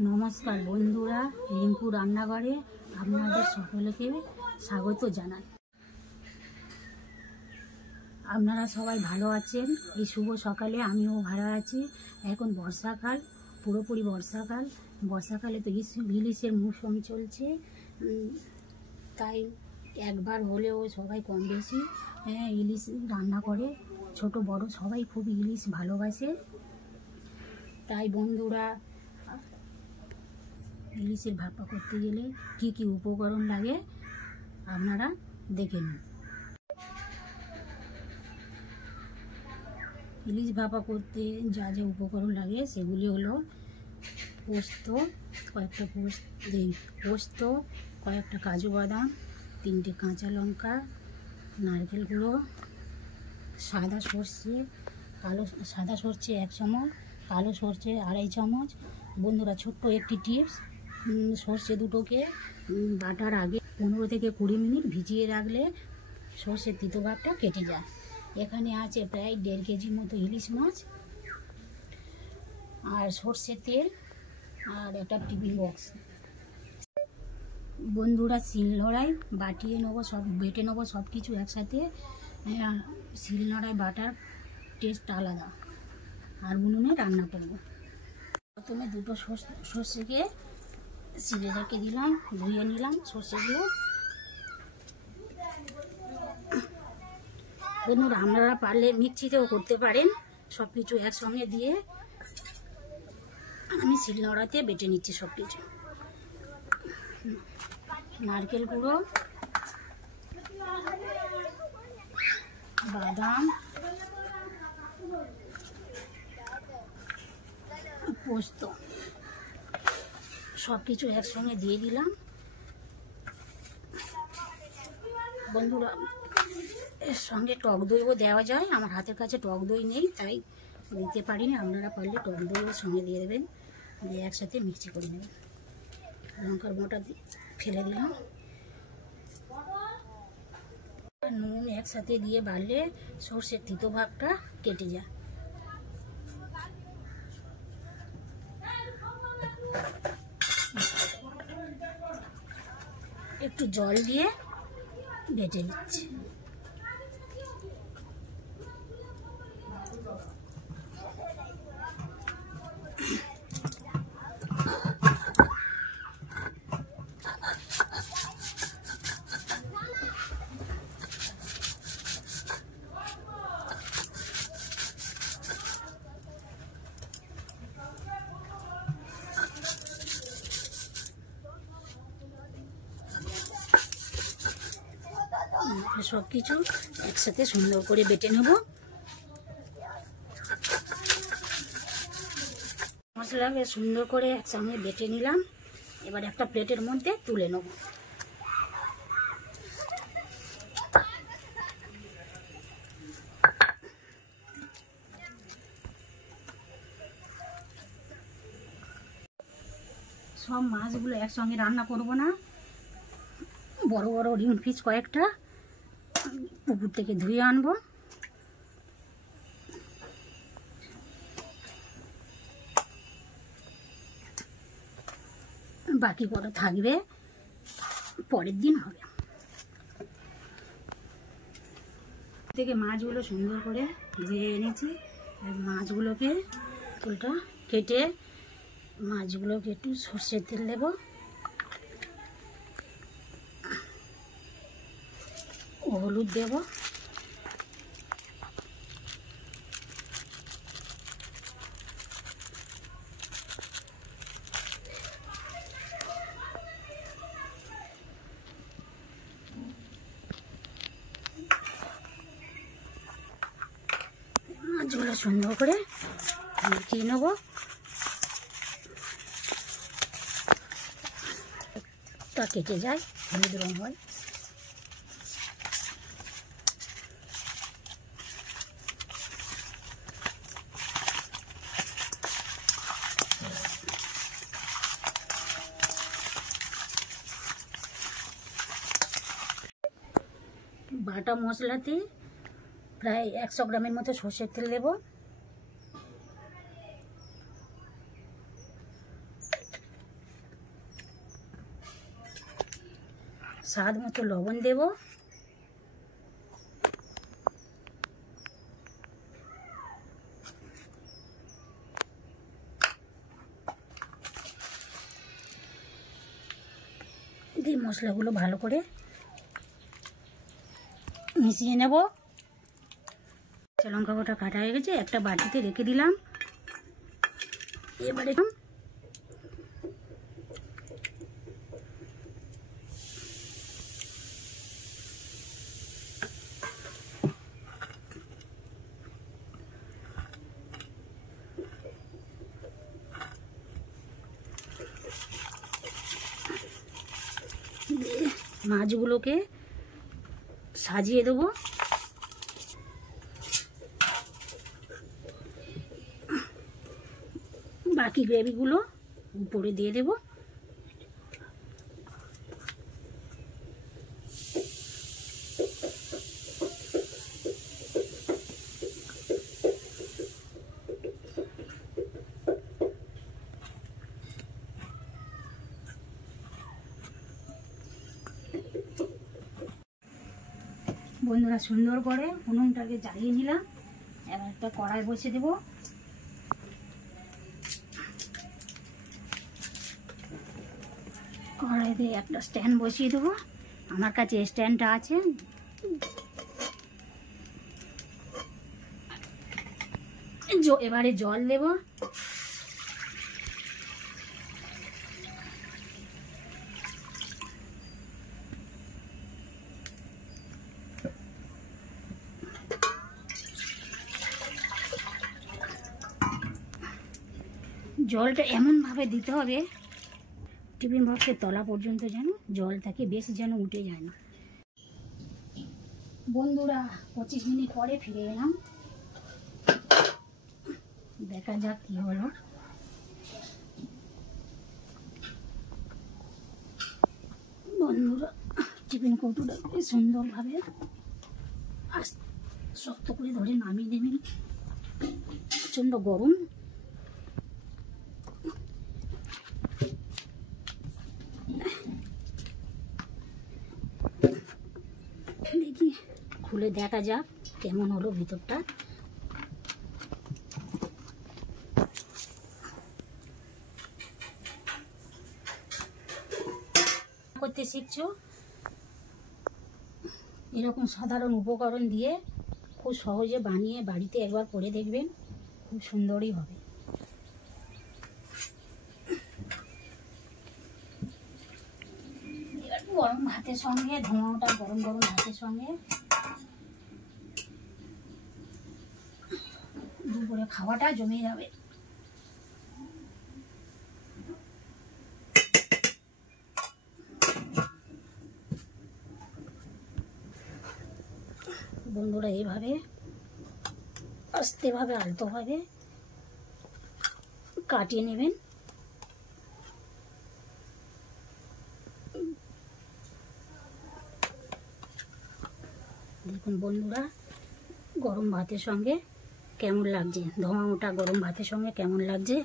নমস্কার বন্ধুরা, রিঙ্কু রান্নাঘরে আপনাদের সকলকে স্বাগত জানাই। আপনারা সবাই ভালো আছেন? এই শুভ সকালে আমিও ভালো আছি। এখন বর্ষাকাল, পুরোপুরি বর্ষাকাল। বর্ষাকালে তো ইলিশের মৌসুম চলছে, তাই একবার হলেও সবাই কম বেশি ইলিশ রান্না করে। ছোট বড় সবাই খুব ইলিশ ভালোবাসে। তাই বন্ধুরা, ইলিশের ভাপা করতে গেলে কি কি উপকরণ লাগে আপনারা দেখে নিন। ইলিশ ভাপা করতে যা যা উপকরণ লাগে সেগুলি হলো পোস্ত, কয়েকটা কাজু বাদাম, 3টে কাঁচা লঙ্কা, নারকেল গুঁড়ো, সাদা সর্ষে 1 চামচ, কালো সর্ষে 2.5 চামচ। বন্ধুরা, ছোট্ট একটি টিপস, সর্ষে দুটোকে বাটার আগে 15 থেকে 20 মিনিট ভিজিয়ে রাখলে সর্ষের তিতো ভাবটা কেটে যায়। এখানে আছে প্রায় 1.5 কেজির মতো ইলিশ মাছ, আর সর্ষের তেল, আর একটা টিফিন বক্স। বন্ধুরা, শিলনোড়ায় বাটিয়ে নেবো, সব বেটে নেবো সব কিছু একসাথে। শিলনোড়ায় বাটার টেস্ট আলাদা। আর উনুনে রান্না করব। প্রথমে দুটো সর্ষেকে শিলে রেখে দিলাম, ধুয়ে নিলাম সর্ষেগুলো। বন্ধুরা, আপনারা পারলে মিক্সিতেও করতে পারেন। সব কিছু একসঙ্গে দিয়ে আমি শিলনোড়াতে বেটে নিচ্ছি সব কিছু। নারকেল গুঁড়ো, বাদাম, পোস্ত সব কিছু একসঙ্গে দিয়ে দিলাম। বন্ধুরা, এর সঙ্গে টক দইও দেওয়া যায়। আমার হাতের কাছে টক দই নেই, তাই দিতে পারিনি। আপনারা পারলে টক দইও সঙ্গে দিয়ে দেবেন, দিয়ে একসাথে মিক্সি করে নেবেন। লঙ্কার মোটা ফেলে দিলাম। নুন একসাথে দিয়ে বাড়লে সর্ষের তিতো ভাবটা কেটে যায়। একটু জল দিয়ে বেটে নিচ্ছি। সব কিছু একসাথে সুন্দর করে বেটে নেব। মশলাকে সুন্দর করে একসঙ্গে বেটে নিলাম। এবার একটা প্লেটের মধ্যে তুলে নেব। সব মাছগুলো একসঙ্গে রান্না করব না। বড় বড় রিং ফিশ কয়েকটা পুকুর থেকে ধুয়ে আনবো। বাকি কটা থাকবে, পরের দিন হবে। থেকে মাছগুলো সুন্দর করে ধুয়ে এনেছি। মাছগুলোকে ফুলটা কেটে মাছগুলোকে একটু সর্ষের তেল দেবো, হলুদ দেব, মাছগুলো সুন্দর করে মিশিয়ে নেব। তা কেটে যায়, হলুদ রং হয়। বাটা মশলাতে প্রায় 100 গ্রামের মতো সর্ষের তেল দেব। স্বাদ মতো লবণ দেব, দিয়ে মশলাগুলো ভালো করে মিশিয়ে নেব। কাঁচা লঙ্কা গোটা কাটা হয়ে গেছে, একটা বাটিতে রেখে দিলাম। এবারে মাছগুলোকে সাজিয়ে দেবো। বাকি গ্রেভিগুলো উপরে দিয়ে দেব। বন্ধুরা, সুন্দর করে উনুনটাকে জ্বালিয়ে নিলাম। এবার একটা কড়াই বসিয়ে দেব। কড়াইতে একটা স্ট্যান্ড বসিয়ে দেবো। আমার কাছে স্ট্যান্ডটা আছে। এবারে জল দেব। জলটা এমনভাবে দিতে হবে টিফিন বক্সের তলা পর্যন্ত যেন জল থাকে, বেশি যেন উঠে যায় না। বন্ধুরা, 25 মিনিট পরে ফিরে এলাম। দেখা যাক কি হলো। বন্ধুরা, টিফিন কৌটোটা সুন্দরভাবে শক্ত করে ধরে নামিয়ে নেবেন। প্রচণ্ড গরম। দেখি খুলে দেখা যাক কেমন হলো ভিতরটা। করতে শিখছো, এরকম সাধারণ উপকরণ দিয়ে খুব সহজে বানিয়ে বাড়িতে একবার করে দেখবেন, খুব সুন্দরই হবে। গরম ভাতের সঙ্গে, ধোঁয়াটা গরম গরম ভাতের সঙ্গে দুপুরে খাওয়াটা জমে যাবে। বন্ধুরা, এইভাবে আস্তেভাবে আলতোভাবে কাটিয়ে নেবেন। দেখুন বন্ধুরা, গরম ভাতের সঙ্গে কেমন লাগছে, ধোঁয়া ওঠা গরম ভাতের সঙ্গে কেমন লাগছে।